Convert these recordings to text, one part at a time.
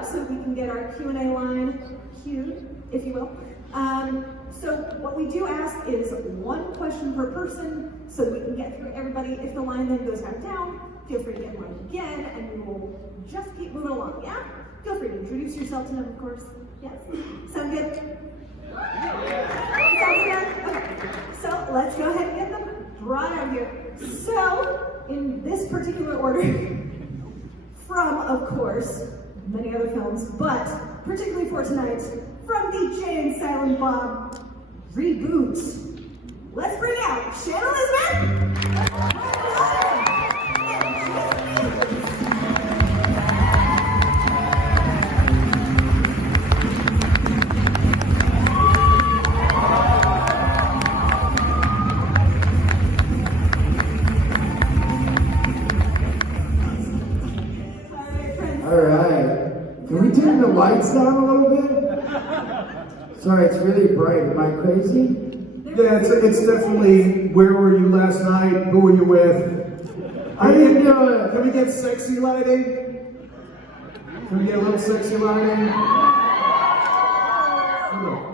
up so we can get our Q&A line queued, if you will. So what we do ask is one question per person so that we can get through everybody. If the line then goes back down, feel free to get in line again, and we will just keep moving along, yeah? Feel free to introduce yourself to them, of course. Yes? Sound good? Sound good? Okay. So let's go ahead and get them brought out here. So, in this particular order, from, of course, many other films, but particularly for tonight, from the Jay and Silent Bob Reboot, let's bring out Shannon Elizabeth! Alright, can we turn the lights down a little bit? Sorry, it's really bright. Am I crazy? Yeah, it's definitely where were you last night? Who were you with? How you doing? Can we get sexy lighting? Can we get a little sexy lighting?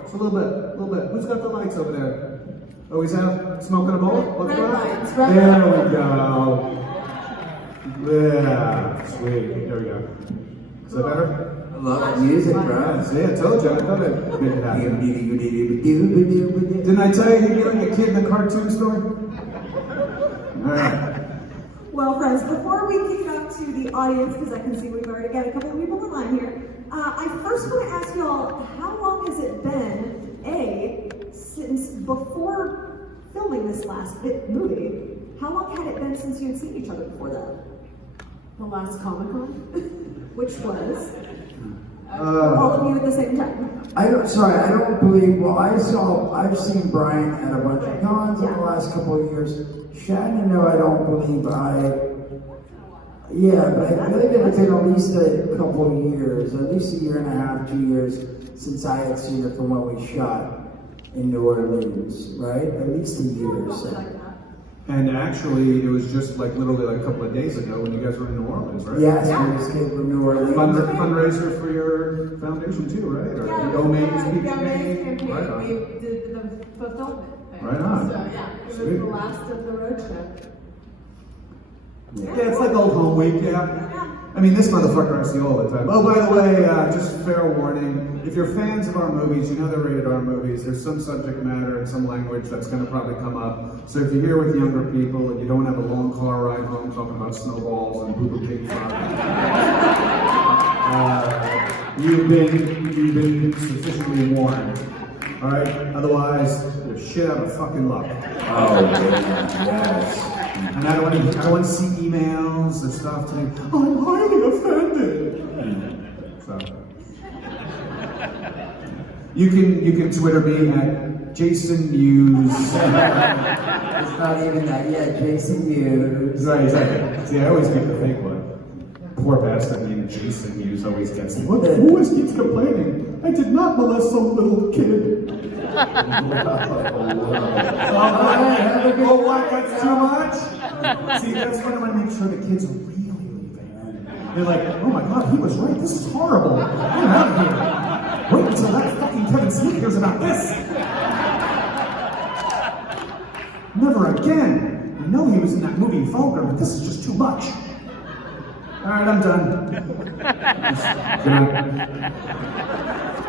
Just a little bit. Who's got the lights over there? Oh, he's out smoking a bowl? What's Red that? lights, There red lights. we go. Yeah, sweet. There we go. Is that better? I love the music, bro. See, I told you, I thought I'd make it happen. Didn't I tell you you're like a kid in a cartoon store? Alright. Well, friends, before we kick it up to the audience, because I can see we've already got a couple of people in line here, I first want to ask y'all, how long has it been, since before filming this last movie, how long had it been since you had seen each other before that? The last Comic-Con? Which was? All of you at the same time. I don't believe, I've seen Brian at a bunch of cons in the last couple of years. Shannon, no, I don't believe but I feel like it's been at least a couple of years, at least a year and a half, 2 years, since I had seen her from when we shot in New Orleans, right? At least a year or so. And actually, it was just like literally like a couple of days ago when you guys were in New Orleans, right? Yes, we just came from New Orleans. Fundraiser for your foundation too, right? Or Yeah, the Domains campaign. Right on. We did the fulfillment thing. Right on. So yeah, it was Sweet. the last of the road trip. Yeah, it's like old home week, yeah. I mean, this motherfucker I see all the time. Oh, by the way, just fair warning, if you're fans of our movies, you know they're rated R movies. There's some subject matter and some language that's going to probably come up. So if you're here with younger people and you don't have a long car ride home talking about snowballs and Booba Pig you've been sufficiently warned. All right? Otherwise, you're shit out of fucking luck. Oh, yes. And I don't want to see emails and stuff saying, I'm highly offended. So you can Twitter me at Jason Mewes. It's not even that yet, Jason Mewes. Right, exactly. See, I always get the fake one. Poor bastard named Jason Mewes always gets it. Who always keeps complaining? I did not molest some little kid. Oh, what? That's too much? See, that's when I want to make sure the kids are really leaving. They're like, oh my god, he was right. This is horrible. I'm out of here. Wait until that fucking Kevin Smith hears about this. Never again. I know he was in that movie Vulgar, but this is just too much. All right, I'm done. Good night.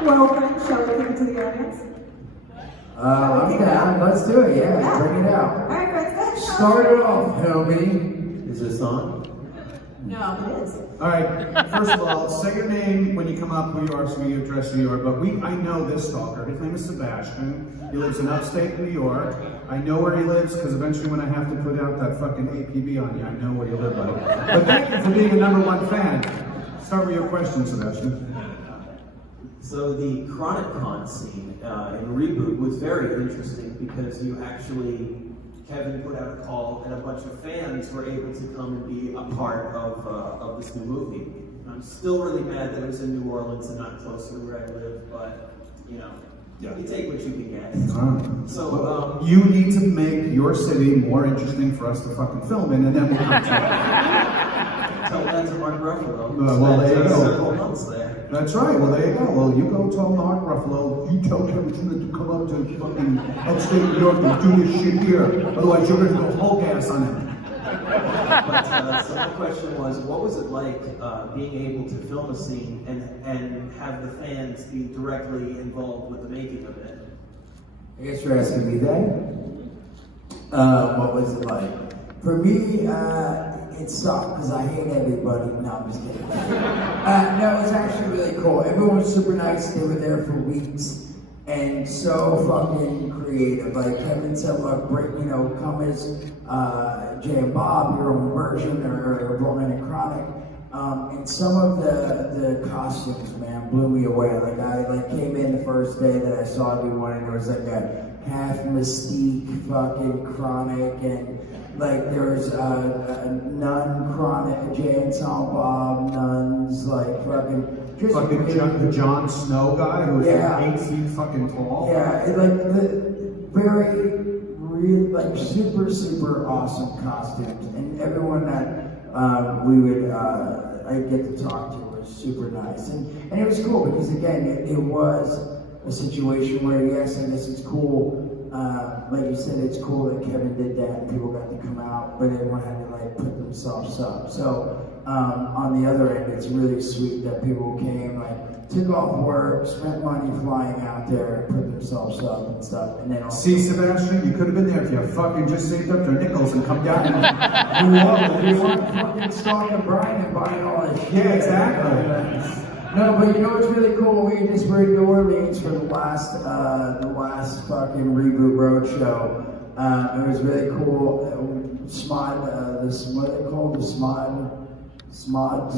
Well, friends, shall we give it to the audience? I'm down. Let's do it, yeah. Bring it out. All right, friends, go ahead. Start it off, homie. Is this on? No, it is. All right, first of all, say your name when you come up, who you are, so we address who you are. But I know this stalker. His name is Sebastian. He lives in upstate New York. I know where he lives because eventually when I have to put out that fucking APB on you, I know where you live like. But thank you for being a #1 fan. Start with your question, Sebastian. So the ChronicCon scene in Reboot was very interesting because Kevin put out a call and a bunch of fans were able to come and be a part of this new movie. I'm still really mad that it was in New Orleans and not closer to where I live, but you know, you take what you can get. So you need to make your city more interesting for us to fucking film in, and then we'll come to it. Tell that to Mark Ruffalo. Well, there you go. Several months there. That's right. Well, there you go. Well, you go tell Mark Ruffalo, you tell Kevin Smith to come up to fucking upstate New York and do this shit here. Otherwise, you're going to go whole gas on him. But so the question was, what was it like being able to film a scene and have the fans be directly involved with the making of it? I guess you're asking me that? What was it like? For me, it sucked because I hate everybody. No, I'm just kidding. No, it was actually really cool. Everyone was super nice. They were there for weeks and so fucking creative. Like Kevin said, look, come as Jay and Bob, your own version, or Roman and Chronic. And some of the costumes, man, blew me away. Like I came in the first day that I saw everyone, and there was like a half Mystique, fucking Chronic, and like there was a nun Chronic, Jay and Silent Bob, nuns, like fucking just fucking the Jon Snow guy who was like 8 feet fucking tall. Yeah, like the very real, like super awesome costumes, and everyone that I get to talk to was super nice, and it was cool because again it was a situation where yes, I guess it's cool. Like you said, it's cool that Kevin did that and people got to come out, but everyone had to like put themselves up. So on the other end, it's really sweet that people came, like took off work, spent money flying out there, put themselves up and stuff, and then also, see, Sebastian, you could have been there if you fucking just saved up your nickels and come down. you weren't fucking stalking Brian and buying all that shit. Yeah, exactly. No, but you know what's really cool? We just were in New Orleans for the last fucking Reboot Roadshow. It was really cool. Smod, what are they called? The Smod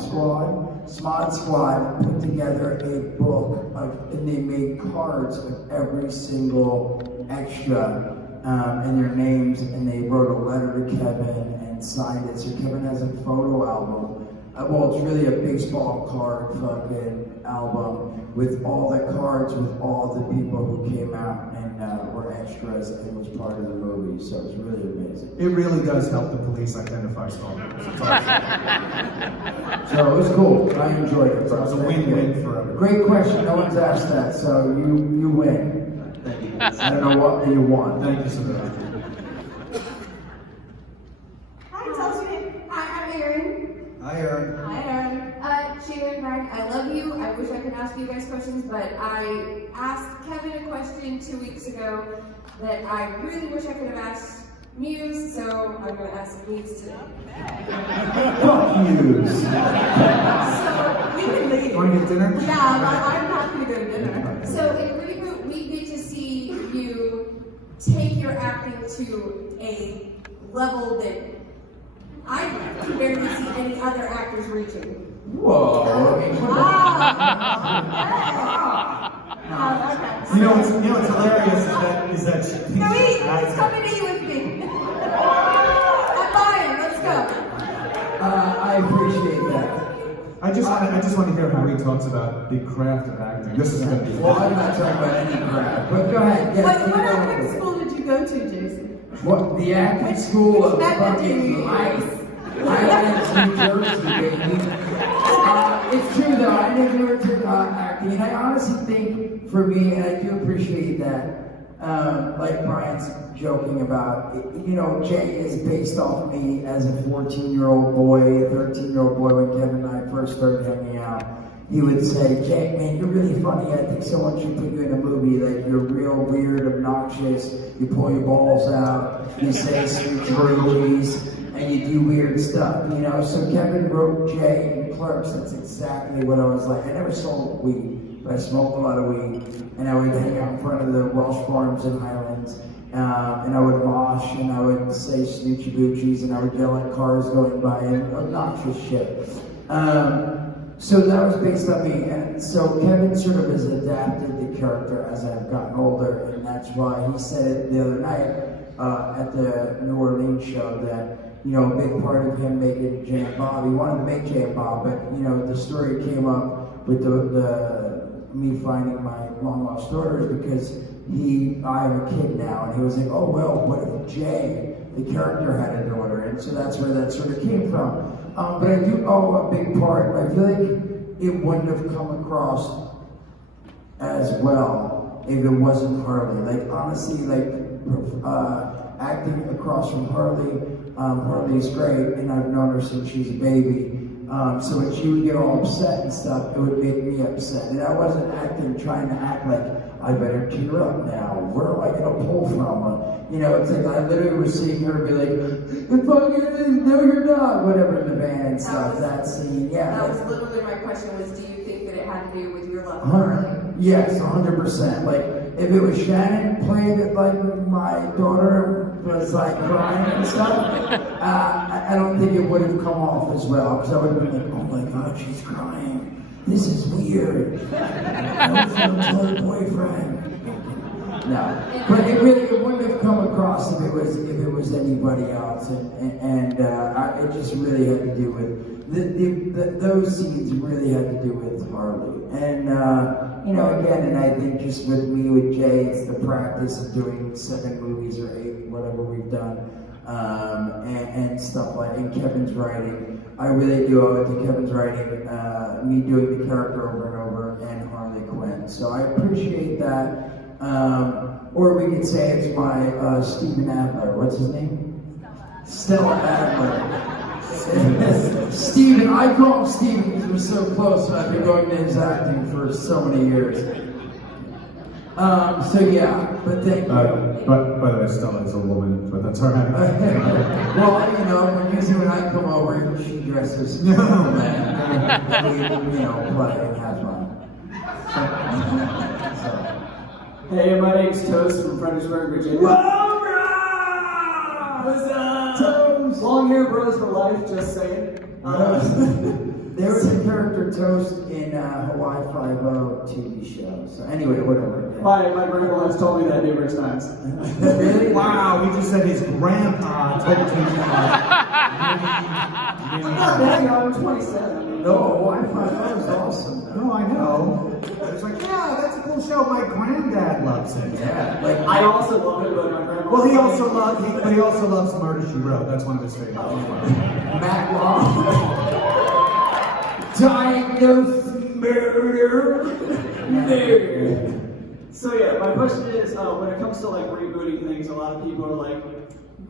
Squad put together a book and they made cards of every single extra and their names, and they wrote a letter to Kevin and signed it. So Kevin has a photo album. Well, it's really a baseball card fucking album with all the cards with all the people who came out and were extras and was part of the movie. So it was really amazing. It really does help the police identify stalkers. So it was cool. I enjoyed it. So it was a win-win for everyone. Great question. No one's asked that. So you win. Thank you. I don't know what you won. Thank you, Sebastian. Hi, tell us your name. Hi, I'm Erin. Hi, Aaron. Hi, Aaron. Shannon, Brian, I love you. I wish I could ask you guys questions, but I asked Kevin a question 2 weeks ago that I really wish I could have asked Mewes, so I'm going to ask Mewes today. Fuck Mewes. So, we can leave. Want to get dinner? Yeah, I'm happy to go to dinner. So in Reboot, we get to see you take your acting to a level that I can barely see any other actors reaching. Whoa. Okay. You know what's hilarious is that she No, he's coming to you with me. I'm buying. Let's go. I appreciate that. I just want to hear how he talks about the craft of acting. This is going to be Well, I'm not talking about any crap, but go ahead. Yes, keep What going. acting school did you go to, Jason? What, the acting school of method do you fucking use? Highlands, New Jersey, baby. It's true though, I never took acting, and I honestly think for me, and I do appreciate that, like Brian's joking about, you know, Jay is based off me as a 14-year-old boy, 13-year-old boy when Kevin and I first started hanging out. He would say, Jay, man, you're really funny. I think someone should put you in a movie. Like, you're real weird, obnoxious. You pull your balls out. You say sweet trees, and you do weird stuff, you know? So Kevin wrote Jay in Clerks. That's exactly what I was like. I never sold weed, but I smoked a lot of weed. And I would hang out in front of the Welsh farms in Highlands. And I would mosh, and I would say snoochie boochies, and I would yell at cars going by, and obnoxious shit. So that was based on me, and so Kevin sort of has adapted the character as I've gotten older, and that's why he said it the other night at the New Orleans show that, you know, a big part of him making Jay and Bob, he wanted to make Jay and Bob, but, you know, the story came up with me finding my long lost daughters because I have a kid now, and he was like, oh, well, what if Jay, the character, had a daughter? And so that's where that sort of came from. But I do owe a big part. I feel like it wouldn't have come across as well if it wasn't Harley. Like honestly, like acting across from Harley, Harley's great, and I've known her since she's a baby. So when she would get all upset and stuff, it would make me upset. And I wasn't trying to act like, I better tear up now. Where am I going to pull from? You know, it's like I literally was seeing her be like, if I get this, no you're not, whatever in the van and stuff, that scene, yeah. That was literally my question was, do you think that it had to do with your love for Harley? Yes, 100%. Like, if it was Shannon played it like my daughter was like crying and stuff, I don't think it would have come off as well, because I would have been like, oh my God, she's crying. This is weird. I was going to tell her boyfriend. No, but it wouldn't have come across if it was anybody else, and it just really had to do with those scenes. Really had to do with Harley, and you know, again, and I think just with me with Jay, it's the practice of doing 7 movies or 8, whatever we've done, and stuff like. And Kevin's writing, I really do owe it to Kevin's writing, me doing the character over and over, and Harley Quinn. So I appreciate that. Or we could say it's my Steven Adler. What's his name? Stella Adler. Steven, I call him Steven because we're so close, and I've been going to his acting for so many years. So yeah, but thank you. But by the way, Stella is a woman, but that's all right. Well, you know, usually when I come over, she dresses as a man. We, you know, play and have fun. So. Hey, my name's Toast from Fredericksburg, Virginia. Whoa, bro! What's up? Toast! Long hair bros for life, just saying. There was a character Toast in Hawaii Five-0 TV show. So anyway, whatever. My grandma has told me that numerous times. Really? Wow, we just said his grandpa told him I'm not that young, I'm 27. No, Hawaii Five-0 is awesome. No, I know. It's like, yeah, that's a cool show. My granddad loves it. Yeah, like I also love it, but my grandma. Well, he also loves Murder, She Wrote. That's one of his favorites. Matt Long. Diagnosed murder. So yeah, my question is, when it comes to like rebooting things, a lot of people are like,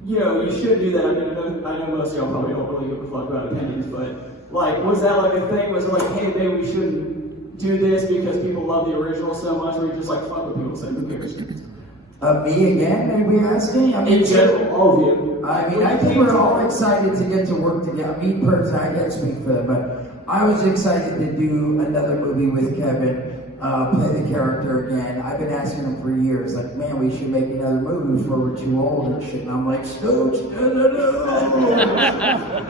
you know, you should do that. I mean, I know most of y'all probably don't really give a fuck about opinions, but like, was that like a thing? Was it like, hey, maybe we shouldn't do this because people love the original so much, or you just like fuck what people say? Who cares? Me again? Are we asking? I mean, in general, all of you. I mean, I think we're all excited to get to work together. Me personally, I can't speak for them, but I was excited to do another movie with Kevin, play the character again. I've been asking him for years, like, man, we should make another movie before we're too old and shit. And I'm like, Stooge, no.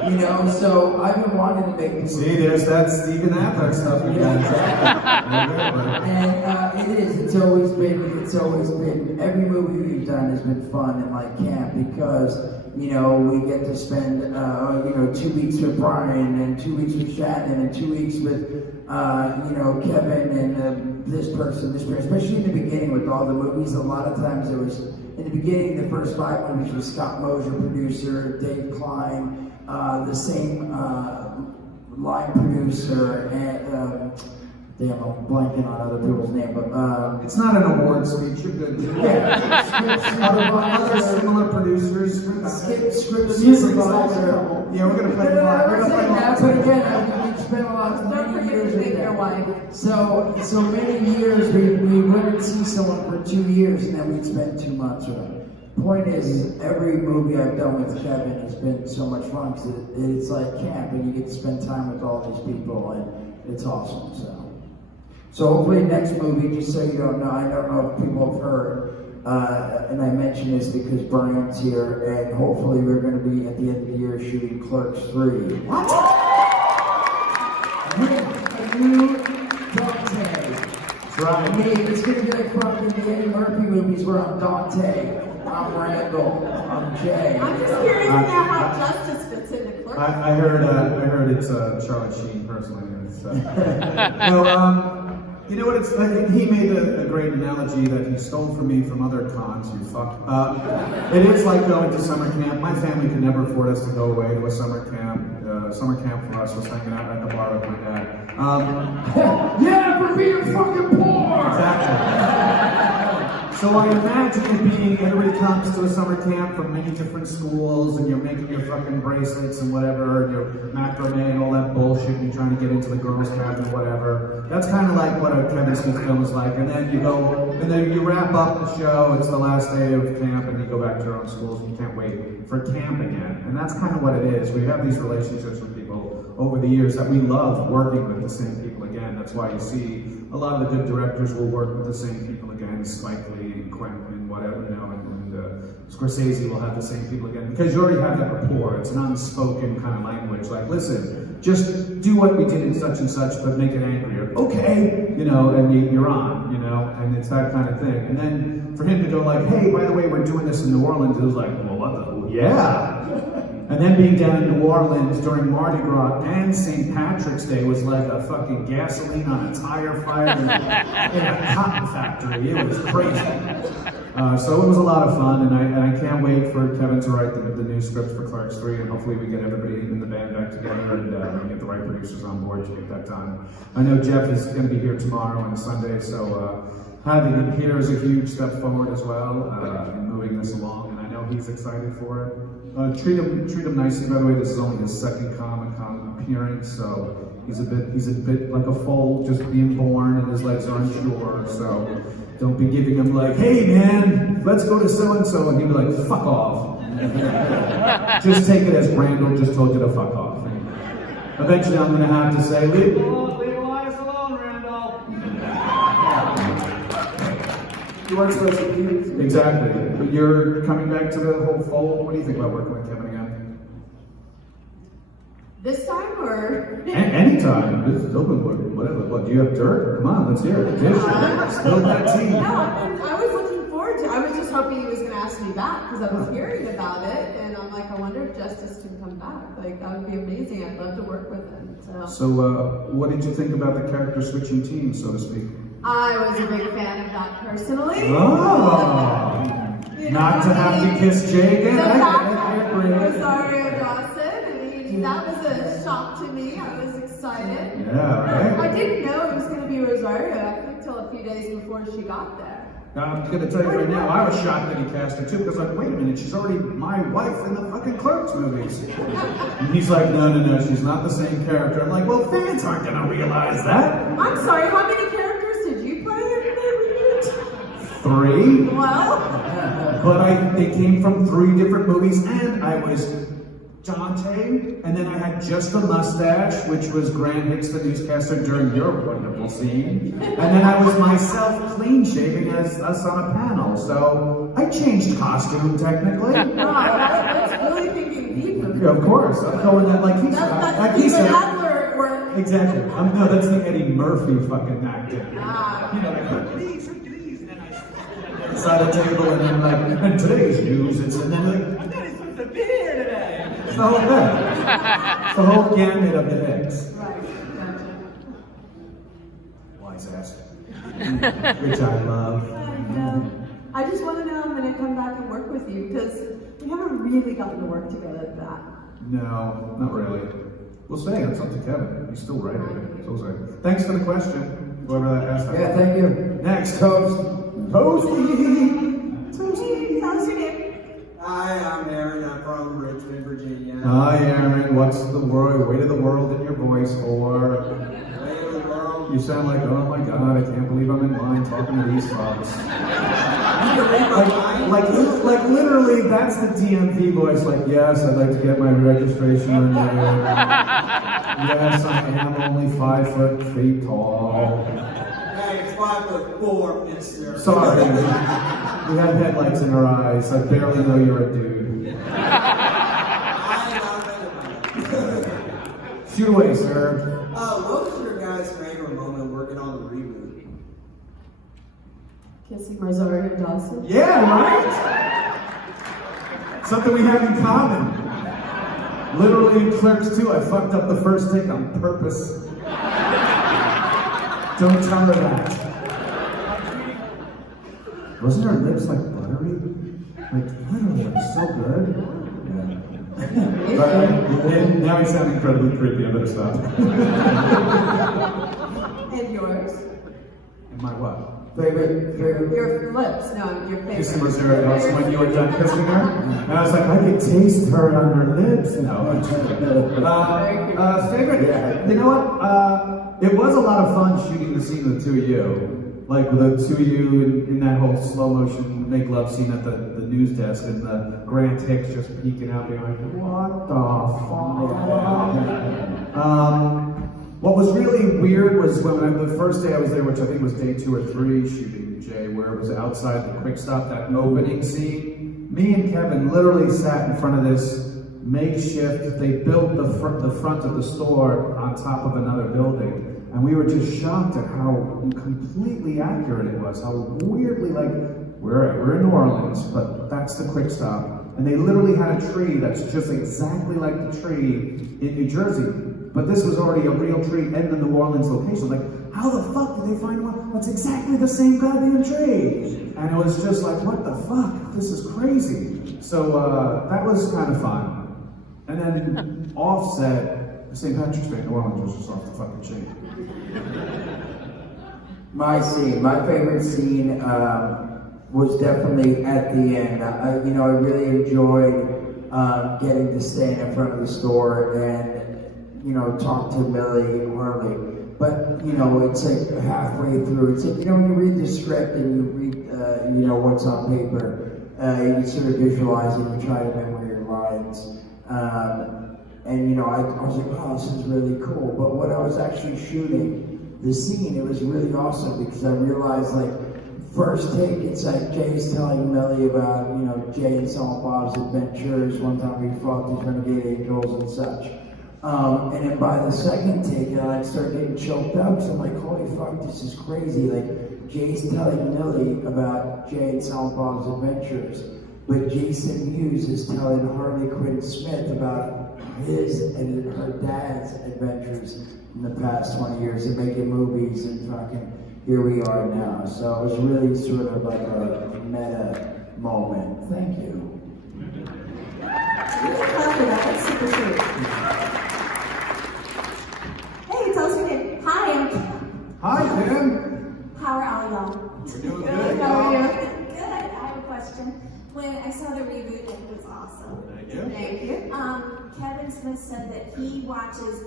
You know, so I've been wanting to make this. See, there's that Steven Adler stuff again. And it is. It's always been. Every movie we've done has been fun and like camp because you know we get to spend 2 weeks with Brian and 2 weeks with Shannon and 2 weeks with Kevin and this person, especially in the beginning with all the movies. A lot of times it was in the beginning. The first 5 movies was Scott Mosier, producer, Dave Klein, the same line producer, and damn, I'm blanking on other people's name, but it's not an award speech. You're good. Yeah, other similar producers. script supervisor. Yeah, we're gonna play. But again, we spent a lot of Don't forget to thank your wife. So many years we wouldn't see someone for 2 years, and then we'd spend 2 months with them. Point is, every movie I've done with Kevin has been so much fun because it's like camp, and you get to spend time with all these people, and it's awesome. So hopefully next movie, just so you don't know, I don't know if people have heard, and I mention this because Brian's here, and hopefully we're going to be at the end of the year shooting Clerks 3. What? With a new Dante. That's right. Me, it's going to be like fucking the Eddie Murphy movies where I'm Dante, I'm Randall, I'm Jay. I'm just curious now how justice fits into Clerks. I heard it's Charlotte Sheen personally. No, you know what? It's he made a great analogy that he stole from me from other cons. You fuck. It is like going to summer camp. My family could never afford us to go away to a summer camp. summer camp for us was hanging out at the bar with my dad. Yeah, for being fucking poor! Exactly. So I imagine it being everybody comes to a summer camp from many different schools, and you're making your fucking bracelets and whatever, and your macrame and all that bullshit, and you're trying to get into the girls' cabin or whatever. That's kind of like what a Kevin Smith film is like. And then you go, and then you wrap up the show. It's the last day of camp, and you go back to your own schools, and you can't wait for camp again. And that's kind of what it is. We have these relationships with people over the years that we love working with the same people again. That's why you see a lot of the good directors will work with the same people again, Spike Lee and Quentin and whatever, you know, and Scorsese will have the same people again, because you already have that rapport. It's an unspoken kind of language, like, listen, just do what we did in such and such, but make it angrier. Okay, you know, and you're on, you know, and it's that kind of thing. And then for him to go like, hey, by the way, we're doing this in New Orleans, it was like, well, what the, yeah. And then being down in New Orleans during Mardi Gras and St. Patrick's Day was like a fucking gasoline on a tire fire in a cotton factory. It was crazy. So it was a lot of fun, and I can't wait for Kevin to write the new script for Clerks 3, and hopefully we get everybody in the band back together and get the right producers on board to get that done. I know Jeff is going to be here tomorrow and Sunday, so having him here is a huge step forward as well in moving this along, and I know he's excited for it. Treat him nicely. By the way, this is only his second Comic-Con appearance, so he's a bit like a foal, just being born, and his legs aren't sure. So don't be giving him like, hey man, let's go to so and so, and he'll be like, fuck off. Just take it as Randall just told you to fuck off. And eventually, I'm going to have to say, leave Elias alone, Randall. You weren't supposed to be. Exactly. You're coming back to the whole fold. What do you think about working with Kevin again? This time or? Anytime. This is open. Whatever. What, do you have dirt? Come on, let's hear it. Dish. Spill that tea. No, I was looking forward to it. I was just hoping he was going to ask me back because I was hearing about it, and I'm like, I wonder if Justice can come back. Like, that would be amazing. I'd love to work with him. So, what did you think about the character switching teams, so to speak? I was a big fan of that personally. Oh! Not to have to kiss Jay again. The fact that Rosario Dawson, I mean, that was a shock to me. I was excited. Yeah, right? I didn't know it was going to be Rosario, I think, till a few days before she got there. I'm going to tell you right now, I was shocked that he cast her too, because like, wait a minute, she's already my wife in the fucking Clerks movies. And he's like, no, she's not the same character. I'm like, well, fans aren't going to realize that. I'm sorry, how many characters did you play in the Reboot? 3. Well, But they came from 3 different movies, and I was Dante, and then I had just a mustache, which was Grant Hicks, the newscaster, during your wonderful scene. And then I was myself clean-shaving as us on a panel, so I changed costume, technically. wow, that's really thinking deep of you. Yeah, of course, I'm going that like he's That's even Adler work. Exactly. No, that's the Eddie Murphy fucking acting. Ah. You know, like, please, side of the table, and then like, and today's news, and then like, I'm not supposed to be here today. It's the whole thing. It's the whole gamut of the Hicks. Right, gotcha. Wise ass. Which I love. I just want to know I'm going to come back and work with you, because we haven't really gotten to work together at that. No, not really. We'll say it's up to Kevin. He's still writing it. So say. Thanks for the question. Whoever that asked that. Yeah, thank you. Next, Toast. Toasty. Tell us your name. Hi, I'm Aaron. I'm from Richmond, Virginia. Hi, Aaron. What's the weight of the world in your voice for? Way of the world. You sound like, oh my god, I can't believe I'm in line talking to these folks. like literally, that's the DMV voice. Like, yes, I'd like to get my registration renewed. Yes, I am only 5 feet tall. Hey, it's 5'4", mister. Sorry, we have headlights in our eyes. I barely know you're a dude. I'm not about it. Shoot away, sir. What was your guys' favorite moment working on the reboot? Kissing Rosario Dawson. Yeah, right? Something we have in common. Literally in Clerks 2, I fucked up the first take on purpose. Don't tell her that. Wasn't her lips like buttery? Like literally, like so good. Yeah. And now you sound incredibly creepy. I better stop. And yours? And my what? Favorite. Your lips. No, your favorite. Kissing was there else when you were done kissing her? And I was like, I could taste her on her lips. No. Favorite? Yeah. You know what? It was a lot of fun shooting the scene with the two of you. Like with the two of you in that whole slow motion make love scene at the news desk and Grant Hicks just peeking out being like, what the fuck? What was really weird was when the first day I was there, which I think was day 2 or 3 shooting, Jay, where it was outside the Quick Stop, that opening scene. Me and Kevin literally sat in front of this makeshift, they built the front of the store on top of another building. And we were just shocked at how completely accurate it was, how weirdly, like, we're in New Orleans, but that's the Quick Stop. And they literally had a tree that's just exactly like the tree in New Jersey. But this was already a real tree in the New Orleans location. Like, how the fuck did they find one that's exactly the same goddamn tree? And it was just like, what the fuck? This is crazy. So that was kind of fun. And then offset, St. Patrick's Day in New Orleans was just off the fucking chain. My favorite scene was definitely at the end. I really enjoyed getting to stand in front of the store and talk to Millie and Harley. But it's like halfway through. It's like when you read the script and you read what's on paper, you can sort of visualize it and try to remember your lines. And I was like, oh, this is really cool. But when I was actually shooting the scene, it was really awesome because I realized, like, first take, it's like Jay's telling Millie about, Jay and Silent Bob's adventures. One time we fought these renegade angels and such. And then by the second take, I start getting choked up. So I'm like, holy fuck, this is crazy. Like, Jay's telling Millie about Jay and Silent Bob's adventures. But Jason Mewes is telling Harley Quinn Smith about his and her dad's adventures in the past 20 years and making movies and fucking here we are now. So it was really sort of like a meta moment. Thank you. That's super sweet. Hey, tell us your name. Hi, I'm Kim. Hi, Tim. How are all y'all? We're doing Good. good. How are you? Good. I have a question. When I saw the reboot, it was awesome. Thank you. Thank you. Kevin Smith said that he watches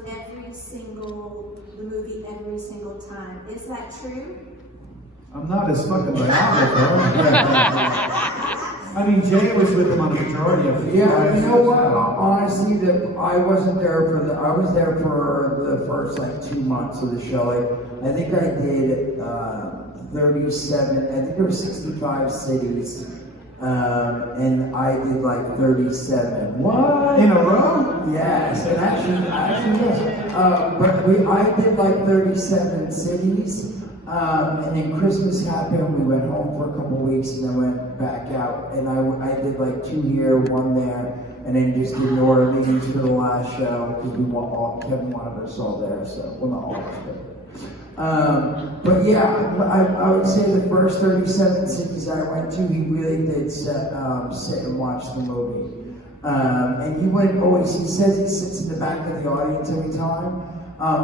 the movie every single time. Is that true? I'm not his fucking biographer. I mean, Jay was with him on the majority of it. Yeah, you know what? Honestly, I wasn't there I was there for the first 2 months of the show. I think I did 37. I think there were 65 cities. And I did 37. What? In a row? Yes, and actually yes. But I did 37 cities. And then Christmas happened. We went home for a couple weeks and then went back out. And I did 2 here, 1 there, and then just did New Orleans for the last show because Kevin wanted us all there. So, well, not all of us, but yeah, I would say the first 37 cities I went to, he really did sit and watch the movie. And he wouldn't always, he says he sits in the back of the audience every time.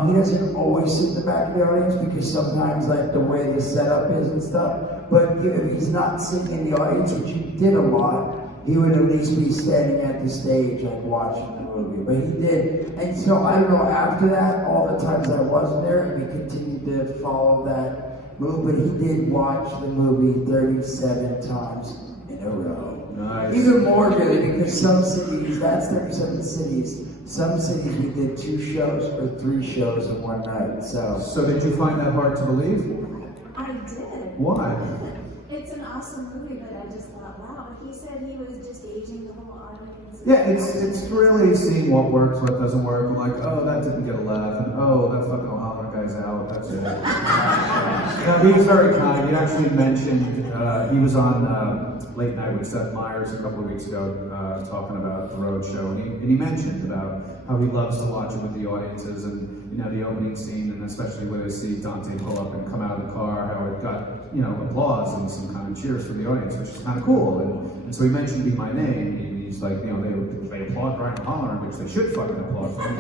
He doesn't always sit in the back of the audience because sometimes the way the setup is and stuff, but if he's not sitting in the audience, which he did a lot, he would at least be standing at the stage watching the movie. But he did, and so I don't know, after that, all the times I wasn't there, we continued to follow that move, but he did watch the movie 37 times in a row. Nice. Even more really, because some cities, that's 37 cities, some cities we did 2 shows or 3 shows in one night, so. So did you find that hard to believe? I did. Why? It's an awesome movie, but I just thought, wow. He said he was just gauging the whole audience. Yeah, it's really seeing what works, what doesn't work. I'm like, oh, that didn't get a laugh, and oh, that fucking O'Halloran guy's out. That's it. He was very kind. He actually mentioned he was on Late Night with Seth Meyers a couple of weeks ago, talking about the road show, and he mentioned about how he loves to watch it with the audiences, and the opening scene, and especially when they see Dante pull up and come out of the car, how it got applause and some kind of cheers from the audience, which is kind of cool. And so he mentioned "Be My Name." he's like, you know, they applaud Brian Holler, which they should fucking applaud for him.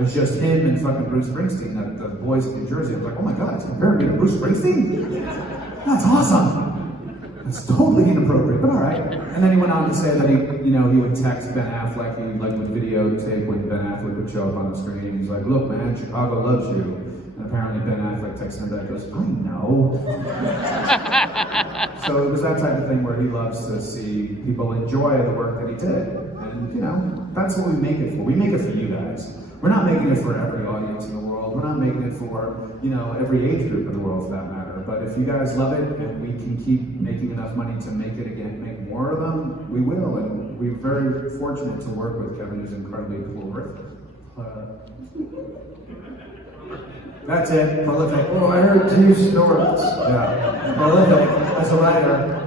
It's just him and fucking Bruce Springsteen at the boys in New Jersey. I was like, oh my god, it's comparing me to Bruce Springsteen? That's awesome. It's totally inappropriate, but all right. And then he went on to say that he would text Ben Affleck, he like would videotape when Ben Affleck would show up on the screen. He's like, look man, Chicago loves you. And apparently Ben Affleck texted him back, goes, I know. So it was that type of thing where he loves to see people enjoy the work that he did. And you know, that's what we make it for. We make it for you guys. We're not making it for every audience in the world. We're not making it for, you know, every age group in the world for that matter. But if you guys love it and we can keep making enough money to make it again, make more of them, we will. And we're very fortunate to work with Kevin, who's incredibly prolific. That's it, prolific. Oh, I heard 2 snorts. Yeah, prolific as a writer.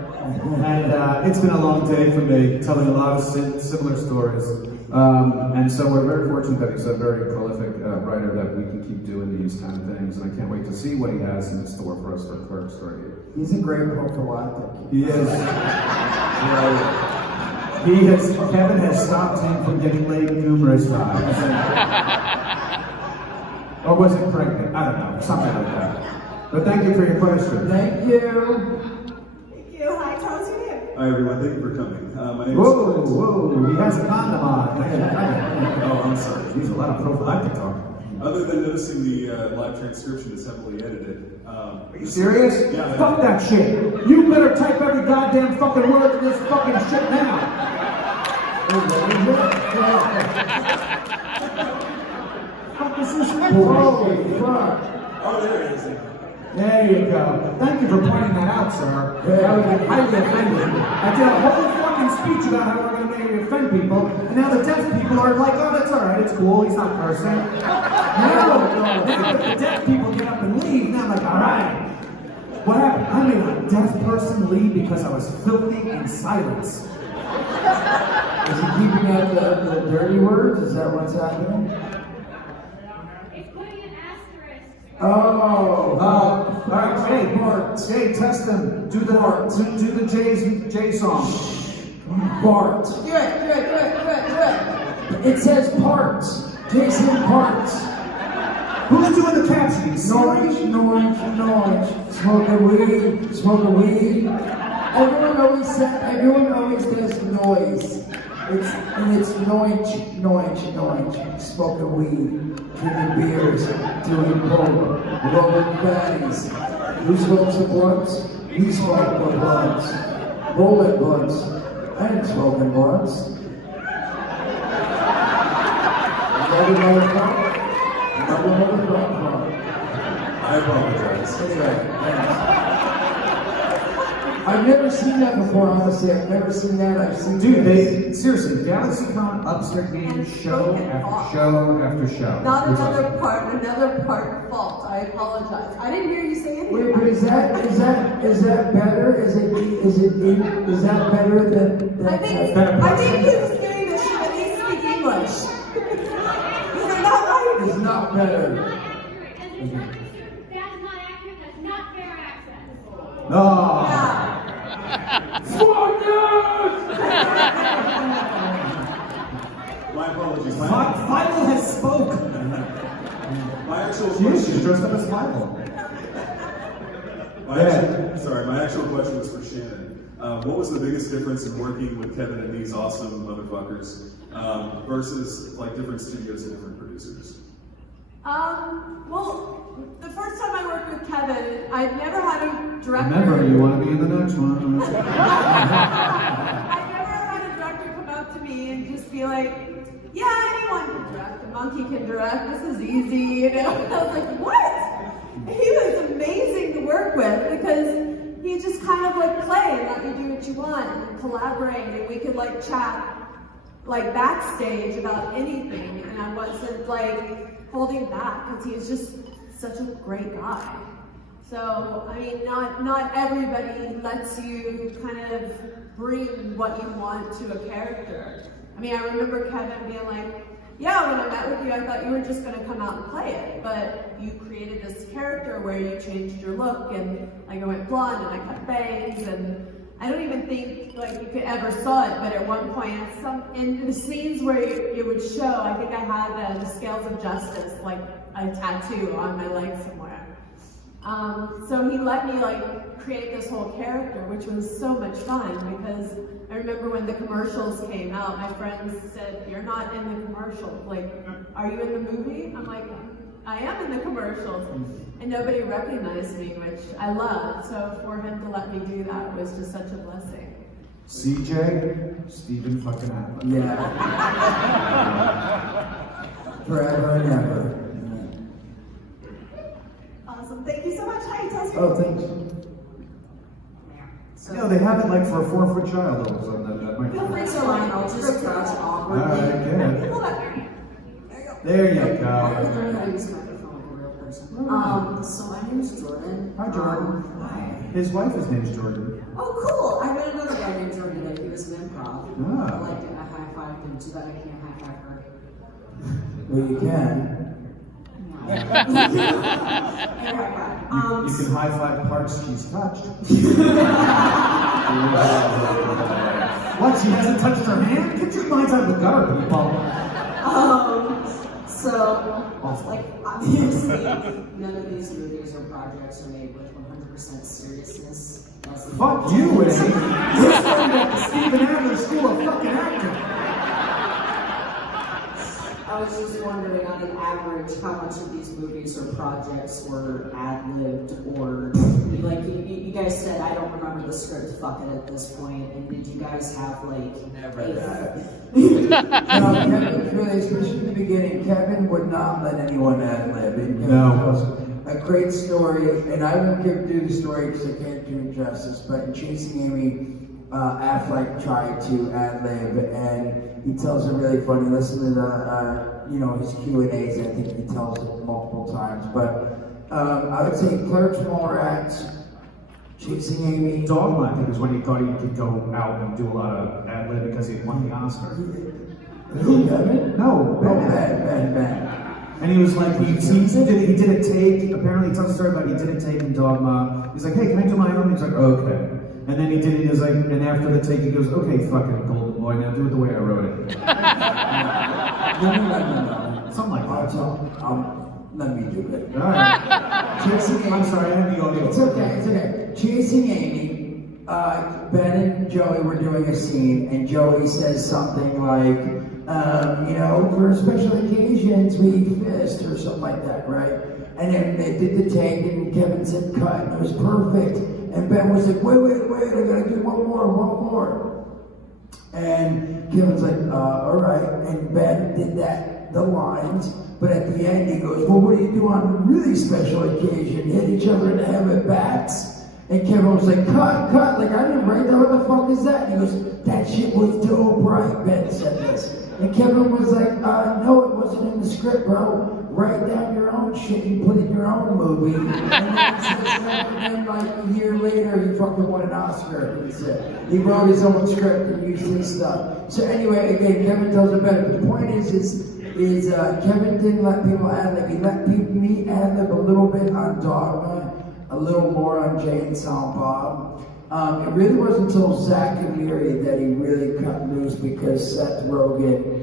And it's been a long day for me, telling a lot of similar stories. And so we're very fortunate that he's a very prolific writer that we can keep doing these kind of things. And I can't wait to see what he has in store for us for Clerks right here. He's a great prophylactic. He is. Kevin has stopped him from getting laid numerous times. Or was it pregnant? I don't know, something like that. But thank you for your question. Thank you. Thank you. Hi, tell us your name. Hi everyone, thank you for coming. My name Whoa, he has a condom on. Oh, I'm sorry. He's a lot of prophylactic talk. Other than noticing the live transcription is heavily edited. Are you serious? Yeah. Fuck that shit. You better type every goddamn fucking word in this fucking shit now. Fuck is this? Holy fuck. Oh, there it is. There you go. Thank you for pointing that out, sir. I was highly offended. I did a whole fucking speech about how we're going to maybe offend people, and now the deaf people are like, oh, that's alright, it's cool, he's not cursing. Now the deaf people get up and leave, and I'm like, alright. What happened? I made a deaf person leave because I was filthy in silence. Is he keeping out the dirty words? Is that what's happening? Oh, alright, hey, Bart, hey, test them. Do the J song. Bart. Do it. It says parts. Jason Parts. Who's doing the captions? Noise. Smoking weed. Everyone always does noise. It's noise. Smoking weed. Drinking beers, doing cola, rolling fatties. Who smokes the blunts? You smoke the blunts. Rolling blunts. I ain't smoking blunts. Another motherfucker. I apologize. Anyway, thanks. I've never seen that before, honestly. I've never seen that. I've seen Dude, seriously, GalaxyCon upstairs meeting show after show after show. Not another part fault. I apologize. I didn't hear you say anything. Wait, but is that better? Is that better than I think he was saying that she at least speak English. You're not right. It's not better. No. Fuck My apologies. Final has spoken. My actual She's question. dressed up as Final. My actual question was for Shannon. What was the biggest difference in working with Kevin and these awesome motherfuckers versus like different studios and different producers? Well, the first time I worked with Kevin, I'd never had a director. Remember, you want to be in the next one. I never had a director come up to me and just be like, yeah, anyone can direct. A monkey can direct. This is easy. You know? I was like, what? He was amazing to work with because he just kind of like play and let me do what you want and collaborate, and we could like chat like backstage about anything, and I wasn't like holding back because he was just such a great guy. So, I mean, not everybody lets you kind of bring what you want to a character. I mean, I remember Kevin being like, yeah, when I met with you, I thought you were just going to come out and play it, but you created this character where you changed your look, and like I went blonde and I cut bangs, and I don't even think like you could ever saw it, but at one point, in the scenes where it would show, I think I had the Scales of Justice, like a tattoo on my leg somewhere. So he let me like create this whole character, which was so much fun because I remember when the commercials came out, my friends said, "You're not in the commercial. Like, are you in the movie?" I'm like, "I am in the commercials." And nobody recognized me, which I loved. So for him to let me do that was just such a blessing. CJ, Stephen fucking Adler. Yeah. Forever and ever. Awesome. Thank you so much. Hi, Tessa. Oh, thanks. No, they have it like for a 4-foot child all of a sudden. That might be. Feel free to line, I'll just crouch awkwardly. Alright, good. Hold up. There you I go. learned how to use a microphone like a real person. So my name's Jordan. Hi, Jordan. Hi. His wife is named Jordan. Oh, cool. I met another guy named Jordan today. He was an improv. Ah. I liked it. I high-fived him. Too bad I can't high-five her. Well, you can. No. You can high five parts she's touched. What? She hasn't touched her hand? Get your minds out of the gutter, people. So, like, obviously, none of these movies or projects are made with 100% seriousness. That's the Fuck you, Eddie. You're studying at the Stephen Adler School of fucking Acting. I was just wondering, on an average, how much of these movies or projects were ad-libbed or, like, you guys said, I don't remember the script, fuck it at this point, and did you guys have, like, Never that. No, Kevin, really, especially in the beginning, Kevin would not let anyone ad-lib. No. It was a great story, and I won't do the story because I can't do it justice, but in Chasing Amy, Affleck tried to ad-lib, and he tells a really funny, listen to the, his Q&As, I think he tells it multiple times, but I would say Clerks, Mallrats, Chasing Amy. Dogma, I think, is when he thought he could go out and do a lot of ad-lib because he had won the Oscar. Who, Kevin? No, Ben. And he was like, he did a take, apparently he tells a story about he did a take in Dogma. He's like, hey, can I do my own? He's like, okay. And then he did it, he was like, and after the take he goes, okay, fucking Golden Boy, now do it the way I wrote it. No. Something like that. Let me do it. Alright. Chasing Amy. I'm sorry, I have the audio. It's okay. Chasing Amy, Ben and Joey were doing a scene, and Joey says something like, for special occasions we fist, or something like that, right? And then they did the take, and Kevin said cut, and it was perfect. And Ben was like, wait, I gotta do one more. And Kevin's like, all right. And Ben did the lines, but at the end he goes, well, what do you do on a really special occasion? Hit each other in the head with bats? And Kevin was like, cut, like I didn't write that, what the fuck is that? And he goes, that shit was dope, right? Ben said this. And Kevin was like, no, it wasn't in the script, bro. Write down your own shit, you put in your own movie. And then like a year later, he fucking won an Oscar. He said he wrote his own script and used his stuff. So anyway, again, Kevin tells it better. But the point is Kevin didn't let people ad-lib. He let me ad-lib a little bit on Dogma, a little more on Jay and Silent Bob. It really wasn't until Zach and Miri that he really cut loose because Seth Rogen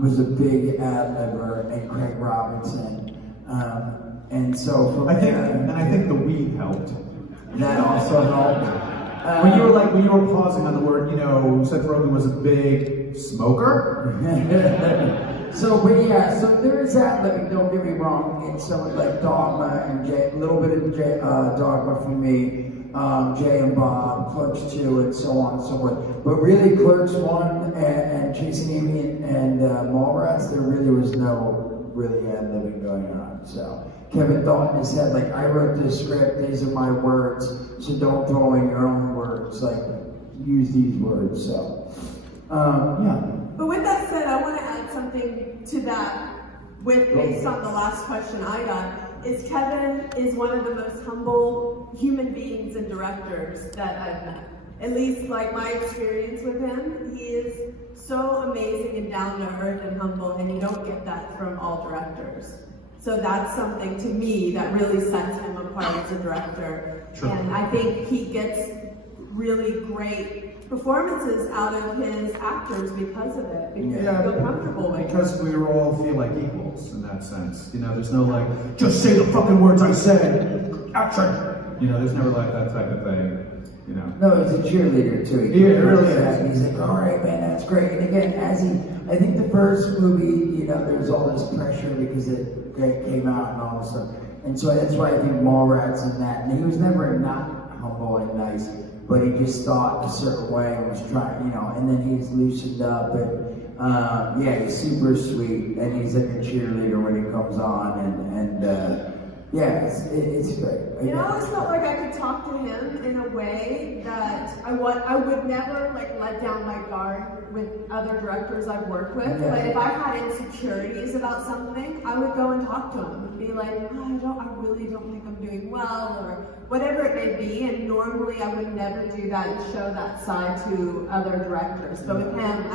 was a big ad-libber, and Craig Robinson. And so from I think the weed helped. That also helped. When you were pausing on the word, Seth Rogen was a big smoker. So there is ad-libbing, don't get me wrong, in some like Dogma and Jay, a little bit of Dogma for me. Jay and Bob, Clerks 2, and so on and so forth. But really, Clerks 1 and Chasing Amy and Mallrats, there really was no really ad-libbing going on. So Kevin thought in his head, like, I wrote this script, these are my words, so don't throw in your own words, like, use these words, so, yeah. But with that said, I want to add something to that based on the last question I got. Kevin is one of the most humble human beings and directors that I've met. At least like my experience with him, he is so amazing and down to earth and humble, and you don't get that from all directors. So that's something to me that really sets him apart as a director. Sure. And I think he gets really great performances out of his actors because of it, because you feel comfortable with it. Because we all feel like equals in that sense. You know, there's no like, just say the fucking words I said, action! You know, there's never like that type of thing, you know. No, he's a cheerleader too. Yeah, it really is. He's like, all right, man, that's great. And again, I think the first movie, you know, there's all this pressure because it came out and all this stuff. And so that's why I think Mallrats and that. And he was never not humble and nice, but he just thought a certain way and was trying, you know. And then he's loosened up and yeah, he's super sweet and he's like a cheerleader when he comes on and yeah, it's great. You know, I always felt like I could talk to him in a way that I would never like let down my guard with other directors I've worked with. Yeah. But if I had insecurities about something, I would go and talk to him and be like, oh, I really don't think I'm doing well, or whatever it may be. And normally I would never do that and show that side to other directors. But with him,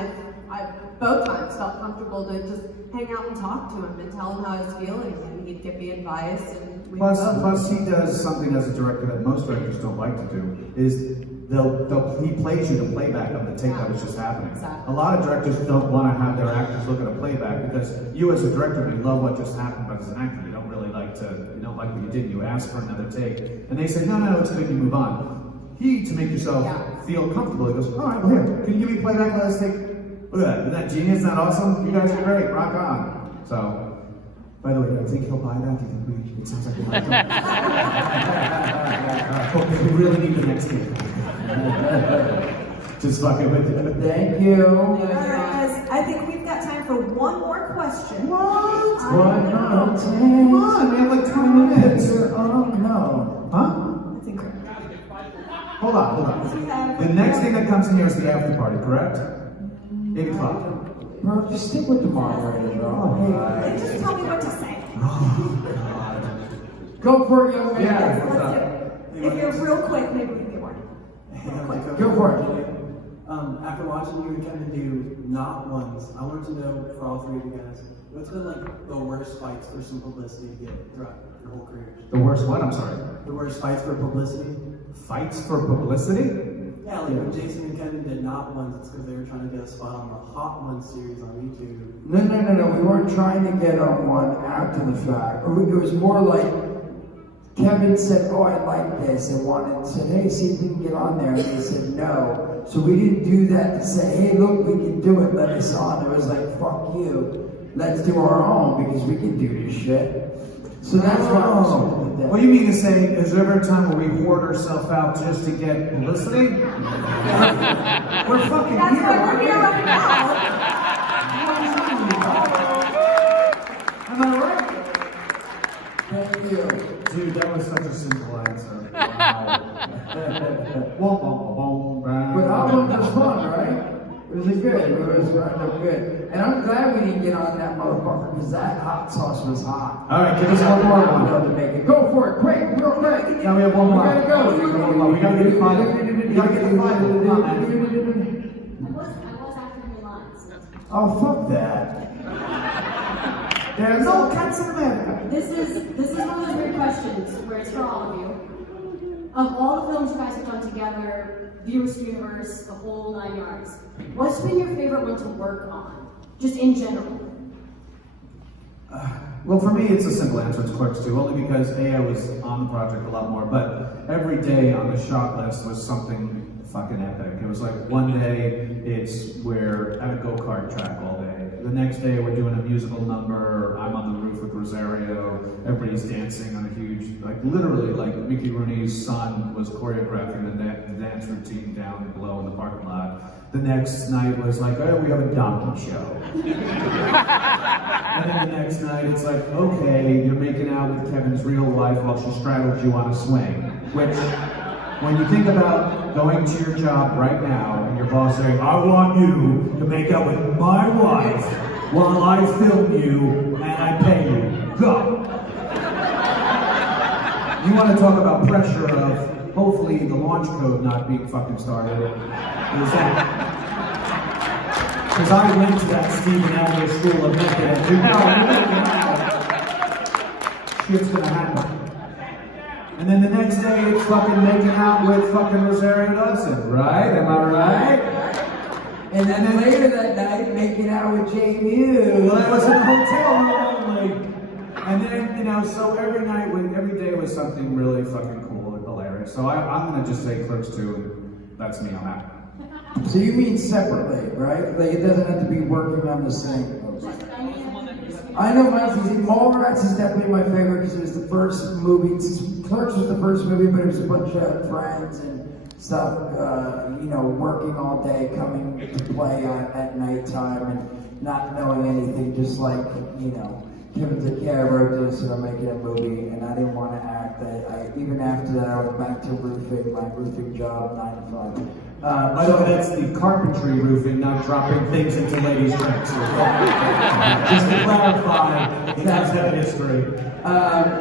I both times felt comfortable to just hang out and talk to him and tell him how I was feeling, and he'd give me advice. And Plus he does something as a director that most directors don't like to do, is he plays you the playback of the take that was just happening. Exactly. A lot of directors don't want to have their actors look at a playback because you as a director, you love what just happened, but as an actor, you don't really like you don't like what you did, you ask for another take, and they say, no, it's good, you move on. To make yourself feel comfortable, he goes, all right, well here, can you give me playback last take? Look at that, isn't that genius, isn't that awesome? You guys are great, rock on. So, by the way, do you think he'll buy that? Do you think it sounds like we might okay, we really need the next game. Just fucking with you. Thank you. All right, guys, I think we've got time for one more question. What? Come on, we have like 20 minutes. Oh no. Huh? That's incredible. Hold on. The next thing that comes in here is the after party, correct? 8 o'clock. Bro, just stick with the moderator, bro. Hey, just tell me what to say. Go for it, young man. Yeah. Let's do it. If you're real quick, maybe we can get one. Go for it. After watching you and Kevin do not ones, I wanted to know for all three of you guys, what's been like the worst fights for some publicity to get throughout your whole career? The worst what? I'm sorry. The worst fights for publicity? Fights for publicity? Yeah, like when Jason and Kevin did not ones, it's because they were trying to get a spot on the Hot Ones series on YouTube. No. We weren't trying to get on one after the fact. It was more like Kevin said, oh, I like this, and said, hey, see if we can get on there. And they said no. So we didn't do that to say, hey, look, we can do it, let us on. It was like, fuck you. Let's do our own because we can do this shit. So that's why I was doing that. What you mean to say, is there ever a time where we hoard ourselves out just to get publicity? We're fucking That's here, why aren't we're we? here right now. Am I right? Thank you. Dude, that was such a simple answer. Wow. But album was fun, right? It was good. It was good. And I'm glad we didn't get on that motherfucker because that hot sauce was hot. All right, give us one more one. To make it. Go for it, quick, real quick. Now we have one more. We gotta go. We gotta get the final. We gotta get the final. Come on, man. I was after your lines. Oh, fuck that. There's no cats in America. This is one of those weird questions where it's for all of you. Of all the films you guys have done together, Viewers Universe, the whole 9 yards, what's been your favorite one to work on? Just in general. Well, for me, it's a simple answer. It's Clerks 2, only because I was on the project a lot more, but every day on the shot list was something fucking epic. It was like one day we're at a go-kart track all day. The next day we're doing a musical number. I'm on the roof with Rosario. Everybody's dancing on a huge, like literally, like Mickey Rooney's son was choreographing the dance routine down below in the parking lot. The next night was like, oh, we have a donkey show. And then the next night it's like, okay, you're making out with Kevin's real wife while she straddles you on a swing. Which, when you think about going to your job right now and your boss saying, I want you to make out with my wife while I film you and I pay you. Go! You want to talk about pressure of hopefully the launch code not being fucking started. Is that? Because I went to that Stephen Adler School of Method and you know, shit's gonna happen. And then the next day it's fucking making out with fucking Rosario Dawson, right? Am I right? And then later that night, making out with Jason Mewes. Well, that was in a hotel room only. And then, you know, so every night, every day was something really fucking cool and hilarious. So I'm gonna just say Clerks 2, and that's me on that. So you mean separately, right? Like it doesn't have to be working on the same. I know mine's easy. Mallrats is definitely my favorite because it was the first movie. Clerks was the first movie, but it was a bunch of friends and stuff, you know, working all day, coming to play at nighttime and not knowing anything, just like, you know, Kim took care, I wrote this and I'm making a movie and I didn't want to act. Even after that, I went back to roofing, my roofing job, 9 to 5. By the way, that's the carpentry roofing, not dropping things into ladies' drinks. Just to clarify, it does have history.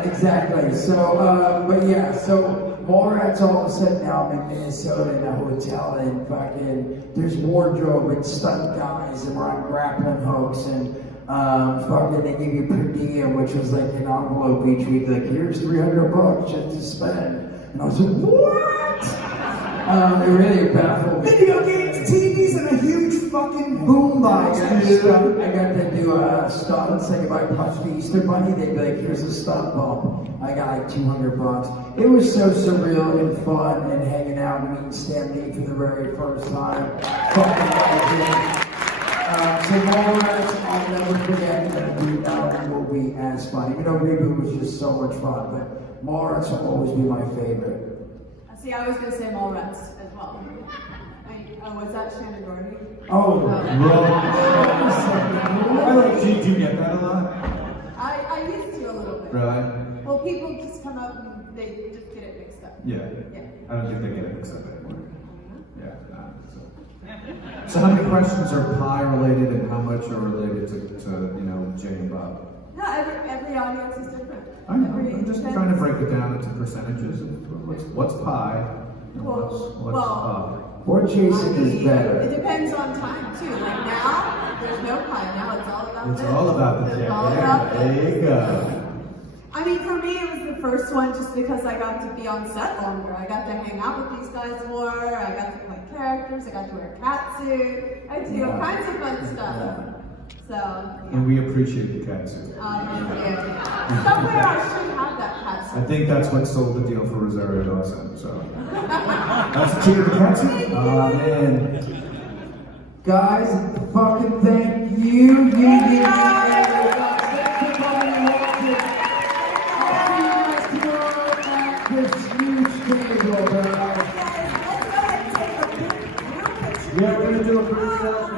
Exactly. So, but yeah, so Mallrats all of a sudden now I'm in Minnesota in a hotel and fucking there's wardrobe and stunt guys and we're on grappling hooks and fucking they give you per diem, which was like an envelope each week, like here's $300 just to spend. And I was like, what? It really baffled me. Video games, TVs, and a huge fucking boombox. I got to do stunts. Like if I punched the Easter Bunny, they'd be like, "Here's a stunt bump." I got like $200. It was so surreal and fun, and hanging out and meeting Stan Lee for the very first time. Fucking legend. So Mallrats, I'll never forget that Reboot will be as fun. Even though Reboot was just so much fun, but Mallrats will always be my favorite. See, I was going to say Mallrats as well. Was that Shannon Doherty? Oh, Did you get that a lot? I used to a little bit. Really? Well, people just come up and they just get it mixed up. Yeah. Yeah. I don't think they get it mixed up anymore. Yeah. So how many questions are pie related and how much are related to you know, Jay and Bob? No, every audience is different. I know. I'm just trying to break it down into percentages. What's pie and what's Bob? Or Jason is better. It depends on time too. Like now, there's no pie. Now it's all about It's this. all about the It's Jay. all about There this. you go. I mean, for me, it was the first one just because I got to be on set longer. I got to hang out with these guys more. I got to play characters. I got to wear a cat suit. I had to do all kinds of fun stuff. So, And we appreciate the cat suit. thank you. Somewhere I should have that cat suit. I think that's what sold the deal for Rosario Dawson. So that's the cheater, the cat suit. Man. Guys, fucking thank you. Yeah, we're gonna do a group